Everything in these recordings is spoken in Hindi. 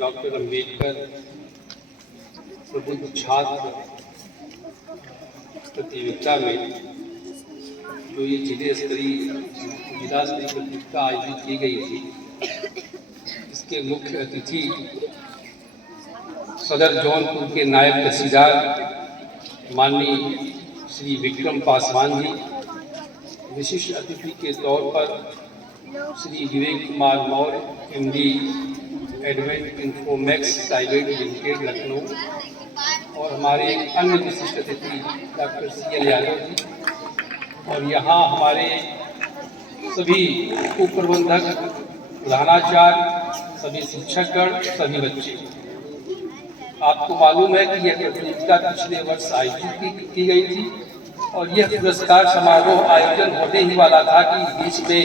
डॉक्टर अम्बेडकर प्रबुद्ध छात्र प्रतियोगिता में जो ये जिला स्तरीय प्रतियोगिता आयोजित की गई थी, इसके मुख्य अतिथि सदर जौनपुर के नायब तहसीलदार माननीय श्री विक्रम पासवान जी, विशिष्ट अतिथि के तौर पर Shri Vivek Kumar Maurya, MD Advent Infomax private limited Lucknow, और हमारे एक अन्य विशिष्ट अतिथि डॉक्टर CL यादव जी, और यहाँ हमारे सभी उप प्रबंधक, प्रधानाचार्य, सभी शिक्षकगण, सभी बच्चे। आपको मालूम है कि यह प्रतियोगिता पिछले वर्ष आयोजित की गई थी और यह पुरस्कार समारोह आयोजन होने ही वाला था कि बीच में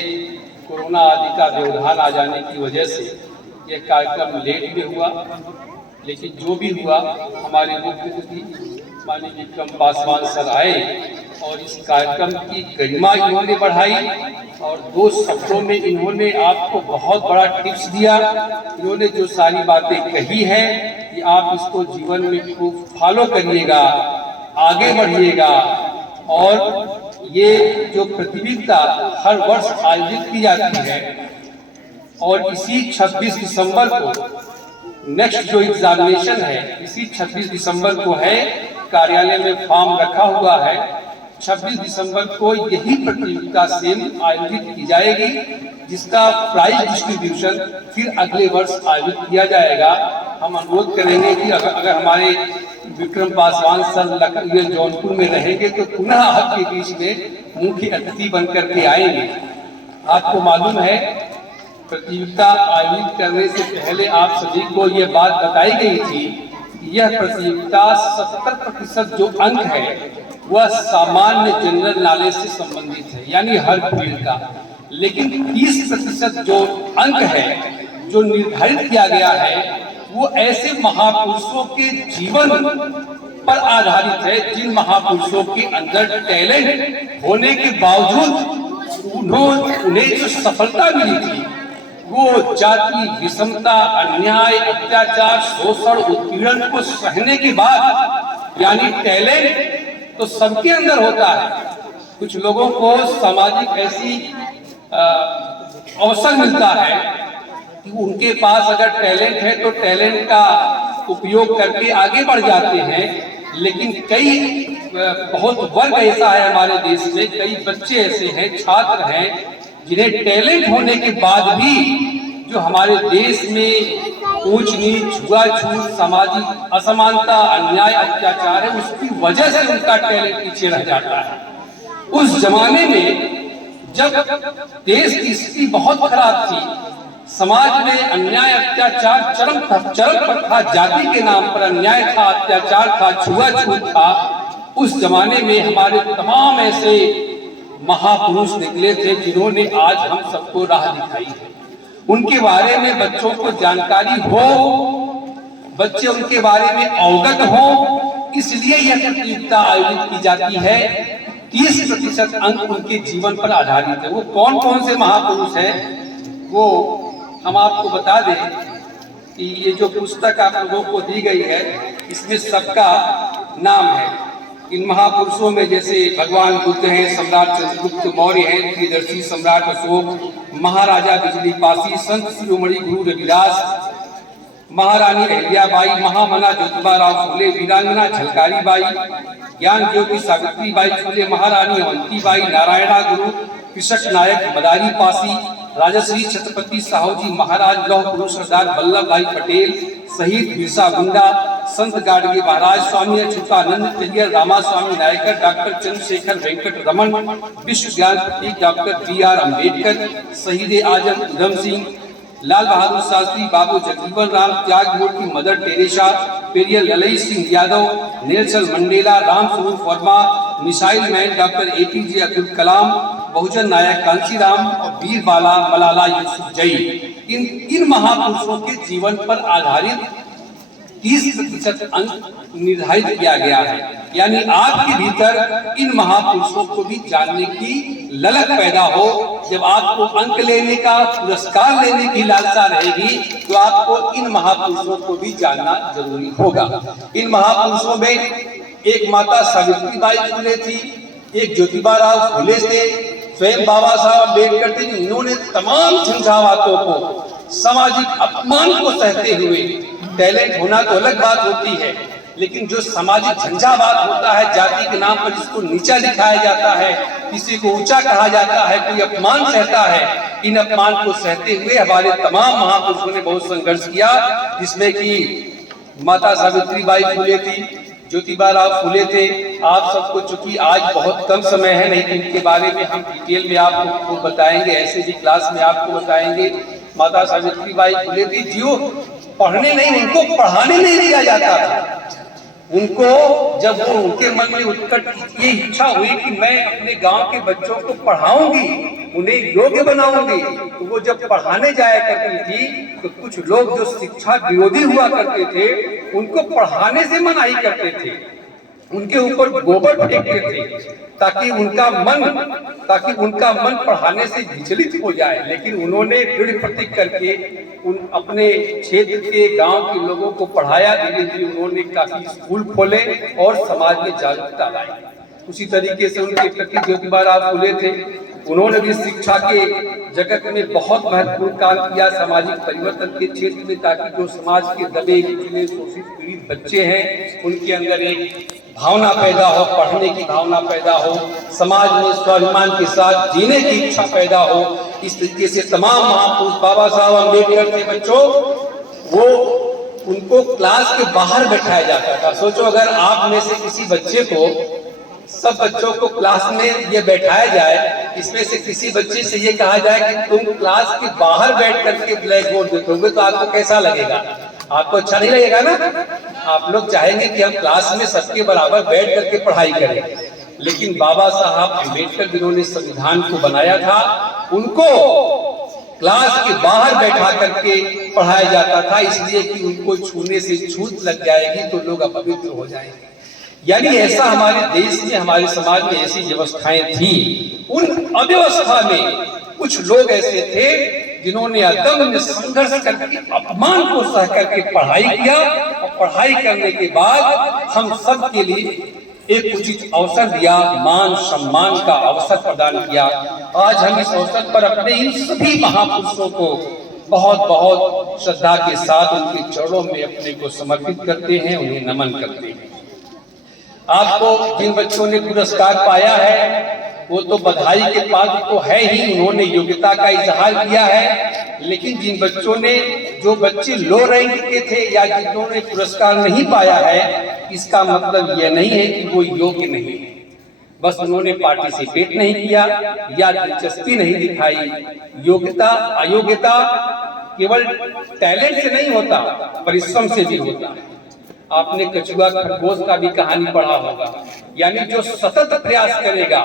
कोरोना आदि का व्यवधान आ जाने की वजह से यह कार्यक्रम लेट में हुआ। लेकिन जो भी हुआ, हमारे मुख्य अतिथि माननीय विक्रम पासवान सर आए और इस कार्यक्रम की गरिमा इन्होंने बढ़ाई और 2 शब्दों में इन्होंने आपको बहुत बड़ा टिप्स दिया। इन्होंने जो सारी बातें कही है कि आप इसको जीवन में खूब फॉलो करिएगा, आगे बढ़िएगा। और ये जो प्रतियोगिता हर वर्ष आयोजित की जाती है और इसी 26 दिसंबर को नेक्स्ट जो एग्जामिनेशन है, इसी 26 दिसंबर को है, कार्यालय में फॉर्म रखा हुआ है। 26 दिसंबर को यही प्रतियोगिता सेम आयोजित की जाएगी, जिसका प्राइज डिस्ट्रीब्यूशन फिर अगले वर्ष आयोजित किया जाएगा। हम अनुरोध करेंगे कि अगर हमारे विक्रम पासवान सर जौनपुर में रहेंगे तो पुनः आपके बीच में मुख्य अतिथि बनकर के आएंगे। आपको मालूम है, प्रतियोगिता आयोजित करने से पहले आप सभी को यह बात बताई गई थी कि यह प्रतियोगिता 70% जो अंक है वह सामान्य जनरल नॉलेज से संबंधित है, यानी हर फील्ड का। लेकिन 30% जो अंक है जो निर्धारित किया गया है वो ऐसे महापुरुषों के जीवन पर आधारित है जिन महापुरुषों के अंदर टैलेंट होने के बावजूद उन्हें जो सफलता मिली थी वो जाति, विषमता, अन्याय, अत्याचार, शोषण, उत्पीड़न को सहने के बाद, यानी टैलेंट तो सबके अंदर होता है। कुछ लोगों को सामाजिक ऐसी अवसर मिलता है कि उनके पास अगर टैलेंट है तो टैलेंट का उपयोग करके आगे बढ़ जाते हैं। लेकिन कई बहुत वर्ग ऐसा है हमारे देश में, कई बच्चे ऐसे हैं, छात्र हैं जिन्हें टैलेंट होने के बाद भी जो हमारे देश में ऊंच नीच, छुआछूत, सामाजिक असमानता, अन्याय, अत्याचार है, उसकी वजह से उनका टैलेंट पीछे रह जाता है। उस जमाने में जब देश की स्थिति बहुत खराब थी, समाज में अन्याय, अत्याचार चरम पर था, जाति के नाम पर अन्याय था, अत्याचार था, छुआछूत था, उस जमाने में हमारे तमाम ऐसे महापुरुष निकले थे जिन्होंने आज हम सबको राह दिखाई है। उनके बारे में बच्चों को जानकारी हो, बच्चे उनके बारे में अवगत हो, इसलिए यह प्रतियोगिता आयोजित की जाती है। 30% अंक उनके जीवन पर आधारित है। वो कौन कौन से महापुरुष हैं वो हम आपको बता दें कि ये जो पुस्तक आप लोगों को दी गई है इसमें सबका नाम है। इन महापुरुषों में जैसे भगवान बुद्ध हैं, सम्राट चंद्रगुप्त मौर्य हैं, प्रियदर्शी सम्राट अशोक, महाराजा बिजलीपासी, संत शिरोमणि गुरु रविदास, महारानी अहिल्याबाई, महामना ज्योतिबा राव फुले, वीरांगना झलकारी बाई, ज्ञान ज्योति सावित्री बाई फुले, महारानी अवंतीबाई, नारायणा गुरु, कृषक नायक मदारी पासी, राजश्री छत्रपति साहू जी महाराज, लौह पुरुष सरदार वल्लभ भाई पटेल, शहीद बिरसा मुंडा, संत गाडगे महाराज, स्वामी अच्युतानंद चलियर, रामा स्वामी नायकर, डॉक्टर चंद्रशेखर वेंकट रमन, विश्व ज्ञान प्रतीक डॉक्टर BR अम्बेडकर, शहीद आजम उधम सिंह, लाल बहादुर शास्त्री, बाबू जगजीवन राम, त्याग मूर्ति Mother Teresa, Periyar Lalai Singh Yadav, Nelson Mandela, Ram Swaroop Verma, missile man doctor APJ Abdul Kalam, बहुजन नायक कांशीराम और वीर बाला मलाला यूसुफजई। इन महापुरुषों के जीवन पर आधारित 30% अंक निर्धारित किया गया है। यानी आपके भीतर इन महापुरुषों को भी जानने की ललक पैदा हो। जब आपको अंक लेने का, पुरस्कार लेने की लालसा रहेगी तो आपको इन महापुरुषों को भी जानना जरूरी होगा। इन महापुरुषों में एक माता सावित्रीबाई फुले थी, एक ज्योतिबा फुले थे, स्वयं बाबा साहब अम्बेडकर थे। इन्होंने तमाम झंझावातों को, सामाजिक अपमान को सहते हुए, टैलेंट होना तो अलग बात होती है, लेकिन जो सामाजिक झंझावात होता है, जाति के नाम पर जिसको नीचा दिखाया जाता है, किसी को ऊंचा कहा जाता है, कोई अपमान सहता है, इन अपमान को सहते हुए हमारे तमाम महापुरुषों ने बहुत संघर्ष किया, जिसमें कि माता सावित्रीबाई फुले थी, ज्योतिबा फुले थे। आप सबको चूंकि आज बहुत कम समय है, नहीं तो इनके बारे में हम डिटेल में आपको बताएंगे, ऐसे भी क्लास में आपको बताएंगे। माता सावित्रीबाई फुले थी जो पढ़ने नहीं, उनको पढ़ाने नहीं दिया जाता था। उनको जब वो उनके मन में उत्कट ये इच्छा हुई कि मैं अपने गांव के बच्चों को पढ़ाऊंगी, उन्हें योग्य बनाऊंगी, तो वो जब पढ़ाने जाया करती थी तो कुछ लोग जो शिक्षा विरोधी हुआ करते थे उनको पढ़ाने से मनाही करते थे, उनके ऊपर गोबर फेंकते थे ताकि उनका मन पढ़ाने से विचलित हो जाए। लेकिन उन्होंने दृढ़ प्रतिज्ञा करके उन अपने क्षेत्र के गांव के लोगों को पढ़ाया। धीरे धीरे उन्होंने काफी स्कूल खोले और समाज में जागरूकता लाई। उसी तरीके से उनके पति ज्योतिबा फुले थे, उन्होंने भी शिक्षा के जगत में बहुत महत्वपूर्ण काम किया सामाजिक परिवर्तन के क्षेत्र में, ताकि जो समाज के दबे कुचले शोषित पीड़ित बच्चे हैं उनके अंदर एक भावना पैदा हो, पढ़ने की भावना पैदा हो, समाज में स्वाभिमान के साथ जीने की इच्छा पैदा हो। इस तरीके से तमाम महापुरुष, बाबा साहब अम्बेडकर के बच्चों, वो उनको क्लास के बाहर बैठाया जाता था। सोचो अगर आप में से किसी बच्चे को, सब बच्चों को क्लास में ये बैठाया जाए, इसमें से किसी बच्चे से ये कहा जाए कि तुम क्लास के बाहर बैठ करके ब्लैक बोर्ड देखोगे, तो आपको कैसा लगेगा? आपको अच्छा नहीं लगेगा ना। आप लोग चाहेंगे कि हम क्लास में सबके बराबर बैठ करके पढ़ाई करें। लेकिन बाबा साहब अम्बेडकर जिन्होंने संविधान को बनाया था, उनको क्लास के बाहर बैठा करके पढ़ाया जाता था, इसलिए कि उनको छूने से छूत लग जाएगी तो लोग अपवित्र हो जाएंगे। यानी ऐसा हमारे देश में, हमारे समाज में ऐसी व्यवस्थाएं थी। उन अव्यवस्था में कुछ लोग ऐसे थे जिन्होंने अदम्य संघर्ष करके, अपमान को सह करके पढ़ाई किया, और पढ़ाई करने के बाद हम सब के लिए एक उचित अवसर दिया, मान सम्मान का अवसर प्रदान किया। आज हम इस अवसर पर अपने इन सभी महापुरुषों को बहुत बहुत श्रद्धा के साथ उनके चरणों में अपने को समर्पित करते हैं, उन्हें नमन करते हैं। आपको जिन बच्चों ने पुरस्कार पाया है वो तो बधाई के पात्र तो है ही, उन्होंने योग्यता का इजहार किया है। लेकिन जिन बच्चों ने, जो बच्चे लो रैंक के थे या जिन्होंने पुरस्कार नहीं पाया है, इसका मतलब यह नहीं है कि वो योग्य नहीं है। बस उन्होंने पार्टिसिपेट नहीं किया या दिलचस्पी नहीं दिखाई। योग्यता अयोग्यता केवल टैलेंट से नहीं होता, परिश्रम से भी होता है। आपने कछुआ खरगोश का भी कहानी पढ़ा होगा। यानी जो सतत प्रयास करेगा,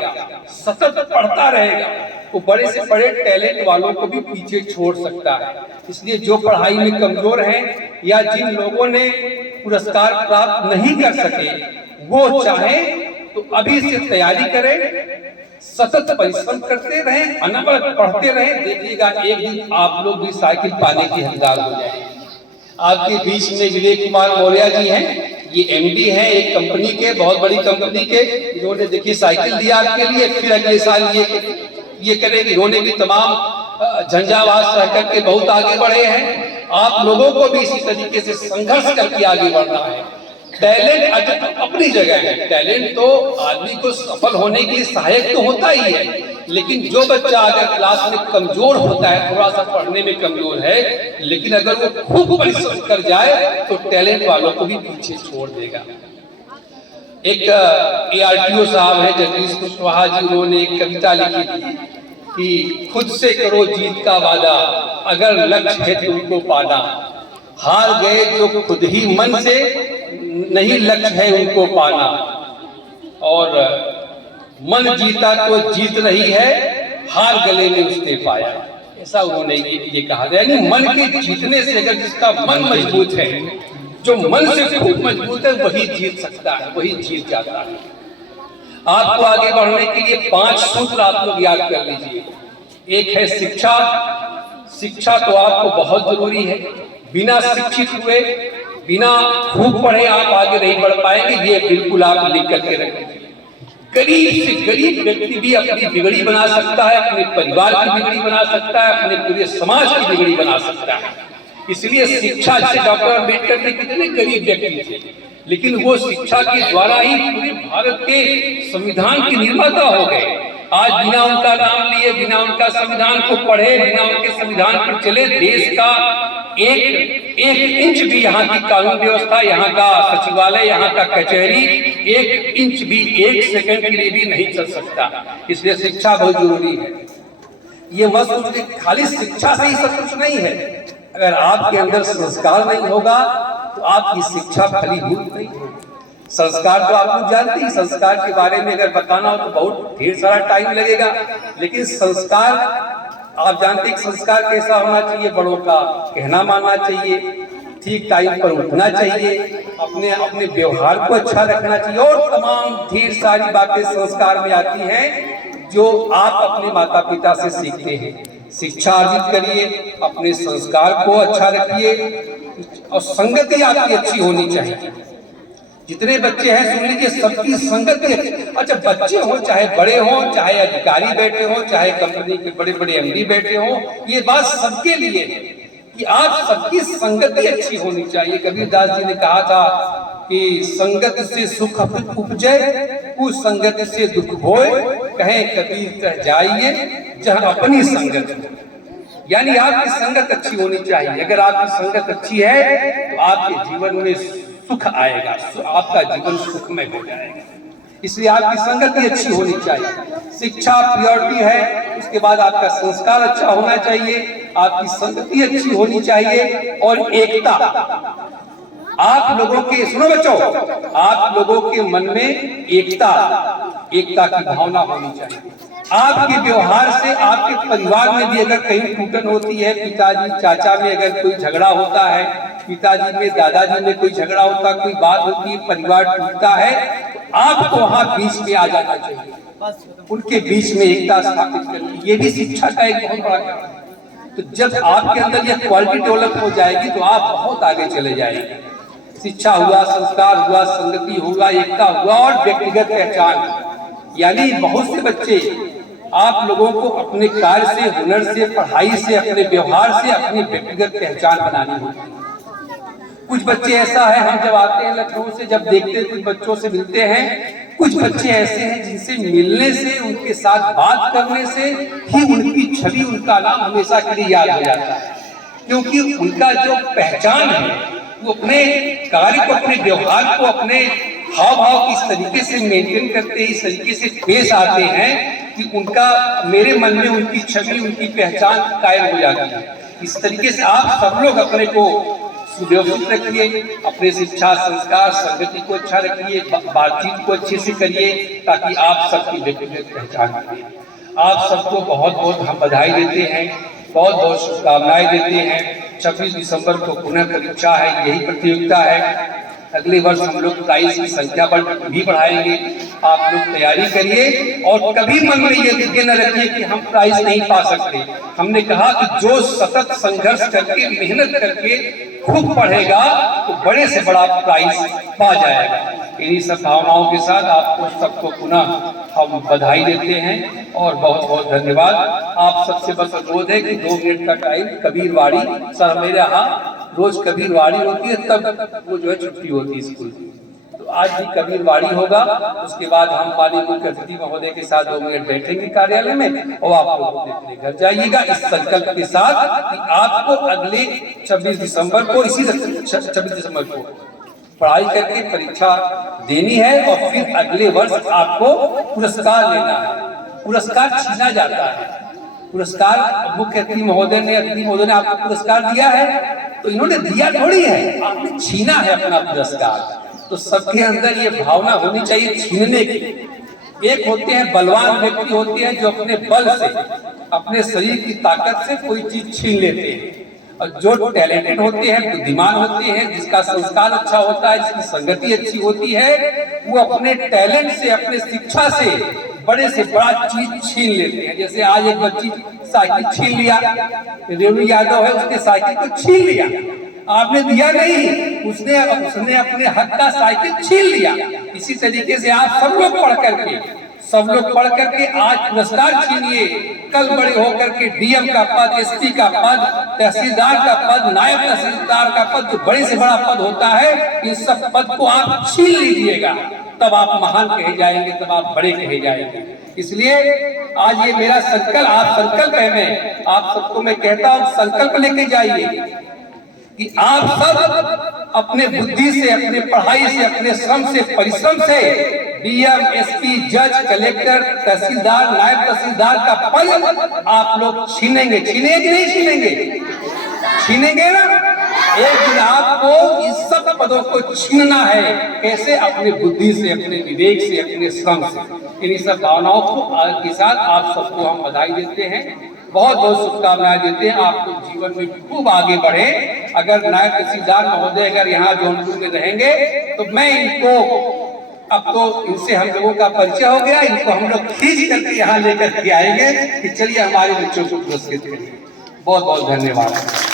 सतत पढ़ता रहेगा, वो बड़े से बड़े टैलेंट वालों को भी पीछे छोड़ सकता है। इसलिए जो पढ़ाई में कमजोर हैं या जिन लोगों ने पुरस्कार प्राप्त नहीं कर सके, वो चाहे तो अभी से तैयारी करें, सतत परिश्रम करते रहें, अनवरत पढ़ते रहें। देखिएगा एक दिन आप लोग भी साइकिल पाने के हकदार हो जाएंगे। आपके बीच में विवेक कुमार मौर्य जी हैं, ये एमडी हैं एक कंपनी के, बहुत बड़ी कंपनी के। इन्होंने देखिए साइकिल दिया आपके लिए, फिर अगले साल ये करेंगे। इन्होंने भी तमाम झंझावात सह करके बहुत आगे बढ़े हैं। आप लोगों को भी इसी तरीके से संघर्ष करके आगे बढ़ना है। टैलेंट अपनी जगह है, टैलेंट तो आदमी को सफल होने के लिए सहायक तो होता ही है। लेकिन जो बच्चा अगर क्लास में कमजोर होता है, थोड़ा सा पढ़ने में कमजोर है, लेकिन अगर वो खूब परिश्रम कर जाए तो टैलेंट वालों को भी पीछे छोड़ देगा। एक ARTO साहब है जगदीश कुशवाहा जी, उन्होंने एक कविता लिखी थी कि खुद से करो जीत का वादा, अगर लक्ष्य है तुमको पाना। हार गए जो खुद ही मन से, नहीं लक्ष्य है उनको पाना। और मन जीता तो जीत रही है, हार गले में उसने पाया। ऐसा उन्होंने ये कहा। यानी मन के जीतने से, अगर जिसका मन मजबूत है जो मन से खूब मजबूत है वही जीत सकता है, वही जीत जाता है। आपको आगे बढ़ने के लिए 5 सूत्र आप लोग याद कर लीजिए। एक है शिक्षा। शिक्षा तो आपको बहुत जरूरी है। बिना शिक्षित हुए, बिना खूब पढ़े आप आगे नहीं बढ़ पाएंगे, ये बिल्कुल आप लिख करके रखें। गरीब से गरीब व्यक्ति भी अपनी बिगड़ी बना सकता है, अपने परिवार की बिगड़ी बना सकता है, अपने पूरे समाज की बिगड़ी बना सकता है। इसलिए शिक्षा, जैसे डॉक्टर अम्बेडकर ने कितने गरीब व्यक्ति थे, लेकिन वो शिक्षा के द्वारा ही पूरे भारत के संविधान के निर्माता हो गए। आज बिना उनका नाम लिए, बिना उनका संविधान को पढ़े, बिना उनके संविधान पर चले, देश का एक इंच भी यहाँ की कानून व्यवस्था, यहाँ का सचिवालय, यहाँ का कचहरी 1 इंच भी 1 सेकंड के लिए भी नहीं चल सकता। इसलिए शिक्षा बहुत जरूरी है। ये मत सोचिए खाली शिक्षा से ही सब कुछ नहीं है। अगर आपके अंदर संस्कार नहीं होगा तो आपकी शिक्षा फलीभूत नहीं होगी। संस्कार तो आप लोग जानते हैं, संस्कार के बारे में अगर बताना हो तो बहुत ढेर सारा टाइम लगेगा। लेकिन संस्कार आप जानते हैं, संस्कार कैसा होना चाहिए? बड़ों का कहना मानना चाहिए, ठीक टाइम पर उठना चाहिए, अपने अपने व्यवहार को अच्छा रखना चाहिए, और तमाम ढेर सारी बातें संस्कार में आती हैं जो आप अपने माता पिता से सीखते हैं। शिक्षा अर्जित करिए, अपने संस्कार को अच्छा रखिए, और संगति आपकी अच्छी होनी चाहिए। जितने बच्चे हैं सुन लीजिए, सबकी संगति। अच्छा, बच्चे हो चाहे बड़े हो, चाहे अधिकारी बैठे हो, चाहे कंपनी के बड़े बड़े एमडी बैठे हो, ये बात सबके लिए है कि आप सबकी संगति अच्छी होनी चाहिए। कबीरदास जी ने कहा था कि संगत से सुख उपजे, कुसंगत से दुख होए, कहे कबीर तह जाइए जहाँ अपनी संगत हो। यानी आपकी संगत अच्छी होनी चाहिए। अगर आपकी संगत अच्छी है तो आपके जीवन में सुख आएगा, आपका जीवन सुखमय हो जाएगा। इसलिए आपकी संगत भी अच्छी होनी चाहिए। शिक्षा प्रायोरिटी है, उसके बाद आपका संस्कार अच्छा होना चाहिए, आपकी संगति अच्छी होनी चाहिए, और एकता। आप लोगों के, सुनो बच्चों, आप लोगों के मन में एकता की भावना होनी चाहिए। आपके व्यवहार से आपके परिवार में भी अगर कहीं टूटन होती है, पिताजी चाचा में अगर कोई झगड़ा होता है, पिताजी में दादाजी में कोई झगड़ा होता है, कोई बात होती है, परिवार टूटता है, तो आपको वहां बीच में आ जाना चाहिए, उनके बीच में एकता स्थापित करनी। ये भी शिक्षा का एक बहुत बड़ा काम है। तो जब आपके अंदर यह क्वालिटी डेवलप हो जाएगी तो आप बहुत आगे चले जाएंगे। शिक्षा हुआ, संस्कार हुआ, संगति हुआ, एकता हुआ, और व्यक्तिगत पहचान। यानी बहुत से बच्चे आप लोगों को अपने कार्य से, हुनर से, पढ़ाई से, अपने व्यवहार से अपनी व्यक्तिगत पहचान बनानी होती है। कुछ बच्चे ऐसा है, हम जब आते हैं लखनऊ से, जब देखते हैं, कुछ बच्चों से मिलते हैं, कुछ बच्चे ऐसे हैं जिनसे मिलने से, उनके साथ बात करने से ही उनकी छवि, उनका नाम हमेशा के लिए याद हो जाता है। क्योंकि उनका जो पहचान है वो अपने कार्य को, अपने व्यवहार को, अपने हाव भाव की इस तरीके से मेंटेन करते हैं, इस तरीके से पेश आते हैं कि उनका, मेरे मन में उनकी छवि, उनकी पहचान कायम हो जाती है। इस तरीके से आप सब लोग अपने को सुव्यवस्थित रखिए, अपने शिक्षा, संस्कार, संगति को अच्छा रखिए, बातचीत को अच्छे से करिए, ताकि आप सबकी व्यक्तिगत पहचान करिए। आप सबको बहुत बहुत हम बधाई देते हैं, बहुत बहुत शुभकामनाएं देते हैं। 26 दिसंबर को पुनः परीक्षा है, यही प्रतियोगिता है। अगले वर्ष हम लोग प्राइज की संख्या भी बढ़ाएंगे। आप लोग तैयारी करिए, और कभी मन में ये न रखिए कि हम प्राइज नहीं पा सकते। हमने कहा कि जो सतत संघर्ष करके, मेहनत करके खूब पढ़ेगा तो बड़े से बड़ा प्राइज पा जाएगा। इन्हीं सब भावनाओं के साथ आपको सबको पुनः हम बधाई देते हैं और बहुत बहुत धन्यवाद। आप सबसे बस अनुरोध है कि 2 मिनट का टाइम, कबीरवाड़ी सर, मेरे यहाँ रोज कबीरवाड़ी होती है, तब वो जो है छुट्टी होती है स्कूल की, तो आज भी कबीरवाड़ी होगा। उसके बाद हम माननीय मुख्य अतिथि महोदय के साथ 2 मिनट बैठेंगे कार्यालय में, और आप लोग अपने घर जाइएगा इस संकल्प के साथ कि आपको अगले 26 दिसंबर को, इसी 26 दिसंबर को पढ़ाई करके परीक्षा देनी है, और फिर अगले वर्ष आपको पुरस्कार लेना है। पुरस्कार छीना जाता है। पुरस्कार मुख्य अतिथि महोदय ने आपको पुरस्कार दिया है, तो इन्होंने दिया थोड़ी है, आपने छीना है अपना पुरस्कार। तो सबके अंदर ये भावना होनी चाहिए छीनने की। एक होते हैं बलवान व्यक्ति, होते हैं जो अपने बल से, अपने शरीर की ताकत से कोई चीज छीन लेते हैं, और जो टैलेंटेड होते हैं, बुद्धिमान होते हैं, जिसका संस्कार अच्छा होता है, जिसकी संगति अच्छी होती है, वो अपने टैलेंट से, अपने शिक्षा से बड़े से बड़ा चीज छीन लेते हैं। जैसे आज एक बच्ची साइकिल छीन लिया, रेणु यादव है, उसने साइकिल को छीन लिया, आपने दिया नहीं, उसने अपने हक का साइकिल छीन लिया। इसी तरीके से आप सब लोग पढ़ करके आज पुरस्कार छीनिए, कल बड़े होकर के डीएम का पद, एसपी का पद, तहसीलदार का पद, नायब तहसीलदार का पद, जो बड़े से बड़ा पद होता है, इन सब पद को आप छीन लीजिएगा, तब आप महान कहे जाएंगे, तब आप बड़े कहे जाएंगे। इसलिए आज ये मेरा संकल्प, आप संकल्प है, मैं आप सबको मैं कहता हूँ संकल्प लेके जाइए कि आप सब अपने बुद्धि से, अपने पढ़ाई से, अपने श्रम से, परिश्रम से डीएम, एसपी, जज, कलेक्टर, तहसीलदार, नायब तहसीलदार का पद आप लोग छीनेंगे। छीनेंगे कि नहीं छीनेंगे? छीनेंगे ना? एक दिन आपको इस सब पदों को छीनना है। कैसे? अपने बुद्धि से, अपने विवेक से, अपने श्रम से। इन्हीं सब भावनाओं के साथ आप सबको हम बधाई देते हैं, बहुत बहुत शुभकामनाएं देते हैं। आपको जीवन में खूब आगे बढ़े। अगर नायब तहसीलदार महोदय अगर यहाँ जौनपुर में रहेंगे तो मैं इनको, अब तो इनसे हम लोगों का परिचय हो गया, इनको हम लोग खींच करके यहाँ लेकर के आएंगे कि चलिए हमारे बच्चों को पुरस्कृत करिए। बहुत बहुत धन्यवाद।